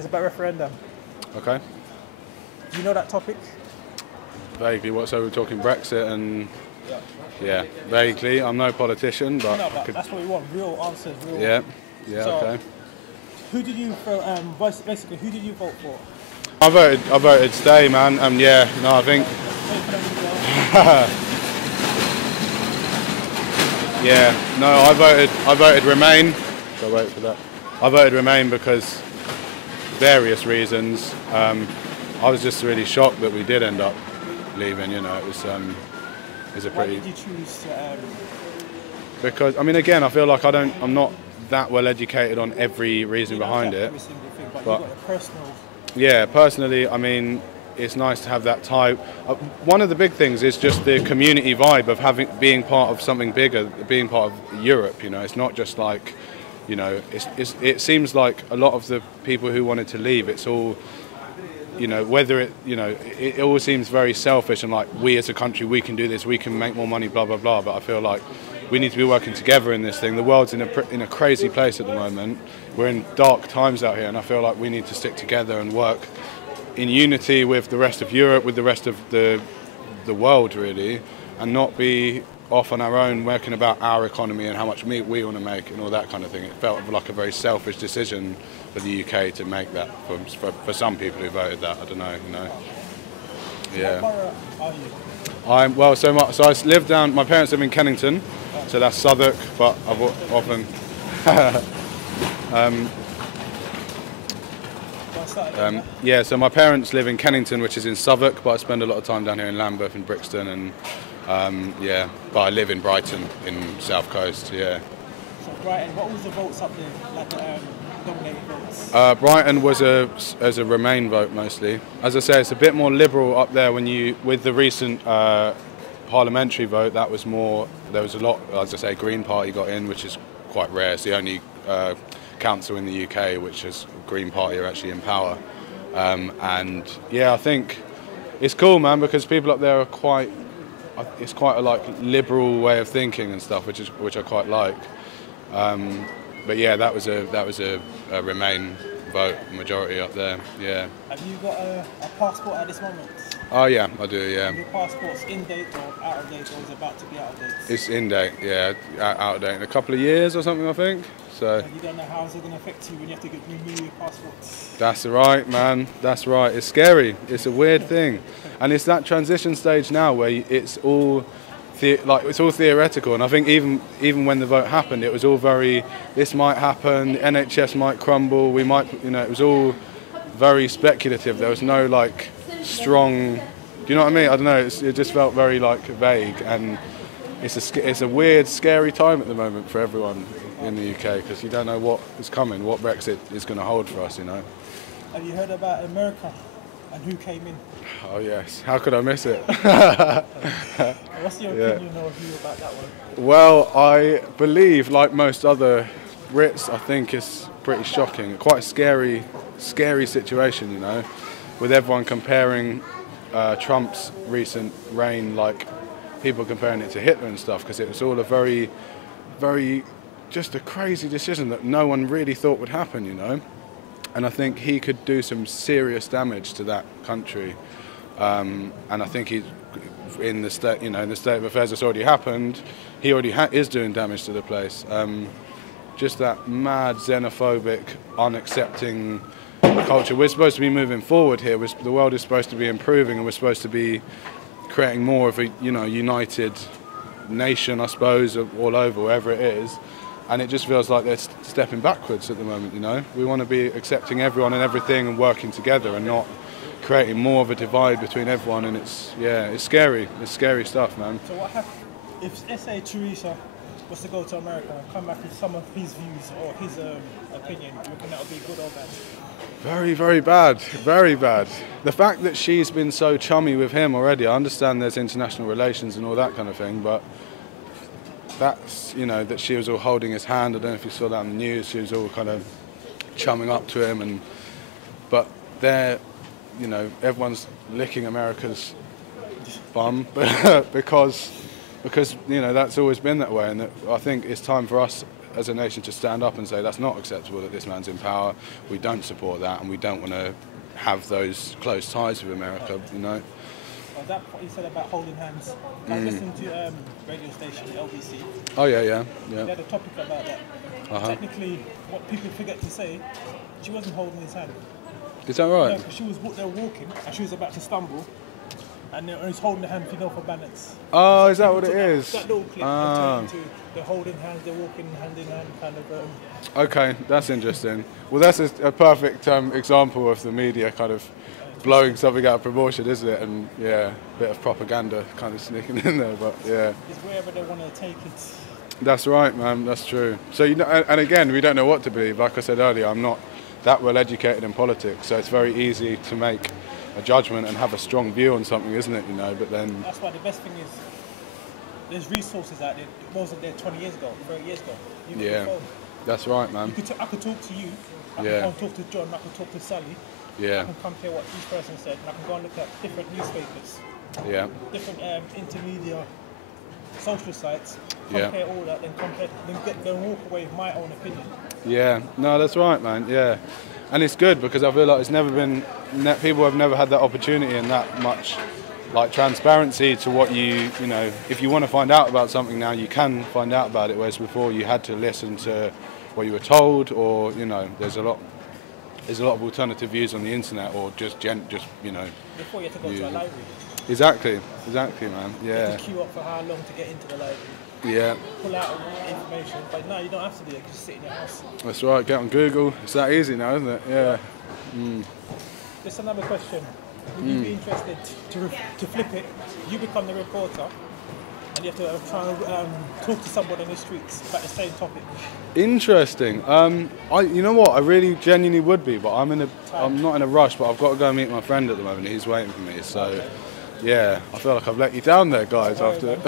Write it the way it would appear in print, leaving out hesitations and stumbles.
It's about referendum. Okay. Do you know that topic? Vaguely. What? So we're talking Brexit and yeah, vaguely. I'm no politician, but, No, but that's what we want. Real answers. Real. yeah, yeah. So, Okay. Who did you basically? Who did you vote for? I voted stay, man. Yeah. No, I think. Yeah. No, I voted remain. So wait for that. I voted remain because various reasons. I was just really shocked that we did end up leaving. You know, it was a pretty. Why did you choose to? Because I mean, again, I feel like I'm not that well educated on every reason behind it. Every single thing, but But you've got a personal. yeah, personally, I mean, it's nice to have that tie. One of the big things is just the community vibe of being part of something bigger, being part of Europe. You know, it's not just like, you know, it seems like a lot of the people who wanted to leave, it's all, you know, whether it, you know, it all seems very selfish and like we as a country, we can do this, we can make more money, blah, blah, blah. But I feel like we need to be working together in this thing. The world's in a crazy place at the moment. We're in dark times out here, and I feel like we need to stick together and work in unity with the rest of Europe, with the rest of the world, really, and not be off on our own working about our economy and how much meat we want to make and all that kind of thing. It felt like a very selfish decision for the UK to make that for some people who voted that. I don't know, you know. Yeah. What borough are you? So I live down. My parents live in Kennington, so that's Southwark. But I've often. Yeah, so my parents live in Kennington, which is in Southwark, but I spend a lot of time down here in Lambeth and Brixton, and yeah, but I live in Brighton in South Coast. Yeah. So Brighton, what was the votes up there? Like the dominated votes? Brighton was as a Remain vote mostly. As I say, it's a bit more liberal up there with the recent parliamentary vote. That was more. There was a lot. As I say, Green Party got in, which is quite rare. It's the only council in the UK which is Green Party are actually in power. And yeah, I think it's cool, man, because people up there are quite. It's quite a like liberal way of thinking and stuff, which I quite like. But yeah, that was a Remain vote majority up there. Yeah. Have you got a passport at this moment? Oh yeah, I do. Yeah. Your passport's in date or out of date, or is about to be out of date? It's in date. Yeah, out of date in a couple of years or something, I think. So. You don't know how is it going to affect you when you have to renew your passport? That's right, man. That's right. It's scary. It's a weird thing, and it's that transition stage now where it's all. It's all theoretical, and I think even when the vote happened, it was all very. This might happen. NHS might crumble. We might, you know, it was all very speculative. There was no like strong. Do you know what I mean? I don't know. It just felt very like vague, and it's a weird, scary time at the moment for everyone in the UK because you don't know what is coming, what Brexit is going to hold for us. You know. Have you heard about America and who came in? Oh yes, how could I miss it? What's your opinion or view about that one? Well, I believe, like most other Brits, I think it's pretty shocking. Quite a scary situation, you know, with everyone comparing Trump's recent reign, like people comparing it to Hitler and stuff, because it was all a very, very, just a crazy decision that no one really thought would happen, you know. And I think he could do some serious damage to that country. And I think he's in the state, you know, in the state of affairs that's already happened. He already is doing damage to the place. Just that mad, xenophobic, unaccepting culture. We're supposed to be moving forward here. The world is supposed to be improving, and we're supposed to be creating more of a, you know, united nation, I suppose, all over wherever it is. And it just feels like they're stepping backwards at the moment, you know. We want to be accepting everyone and everything and working together and not creating more of a divide between everyone. And it's scary. It's scary stuff, man. So what happens if, let's say, Theresa was to go to America and come back with some of his views or his opinion? Do you reckon that would be good or bad? Very, very bad. Very bad. The fact that she's been so chummy with him already, I understand there's international relations and all that kind of thing, but that's, you know, that she was all holding his hand. I don't know if you saw that on the news. She was all kind of chumming up to him, but they're, you know, everyone's licking America's bum because you know that's always been that way. And I think it's time for us as a nation to stand up and say that's not acceptable that this man's in power. We don't support that, and we don't want to have those close ties with America. You know. Well, that what you said about holding hands. I was listening to radio station LBC. Oh yeah. They had a topic about that. Technically, what people forget to say, she wasn't holding his hand. Is that right? No, because they were walking and she was about to stumble, and he was holding the hand, for balance. Oh, is that what it is? That little clip and turn into they're holding hands, they're walking hand in hand, kind of. Okay, that's interesting. Well, that's a perfect example of the media kind of blowing something out of proportion, isn't it? And yeah, a bit of propaganda kind of sneaking in there, but yeah. It's wherever they want to take it. That's right, man. That's true. So and again, we don't know what to believe. Like I said earlier, I'm not that well educated in politics, so it's very easy to make a judgment and have a strong view on something, isn't it? You know, but then that's why the best thing is there's resources out there. It wasn't there 20 years ago, 30 years ago. Yeah, that's right, man. I could talk to you. I can talk to John. I can talk to Sally. Yeah. I can compare what each person said, and I can go and look at different newspapers. Yeah. Different intermedia social sites. Compare all that, then walk away with my own opinion. Yeah. No, that's right, man. Yeah. And it's good because I feel like it's never been people have never had that opportunity and that much like transparency to what you know. If you want to find out about something now, you can find out about it. Whereas before, you had to listen to what you were told, or there's a lot of alternative views on the internet, or just you know. Before you had to go to a library. Exactly, man. Yeah. You had to queue up for how long to get into the library. Yeah. Pull out information, but now you don't have to do it because you sit in your house. That's right. Get on Google. It's that easy now, isn't it? Yeah. Just another question. Would you be interested to flip it? You become the reporter, and you have to try and talk to someone on the streets about the same topic. Interesting. You know what? I really genuinely would be, but I'm not in a rush. But I've got to go meet my friend at the moment. He's waiting for me. So, yeah, I feel like I've let you down there, guys. After.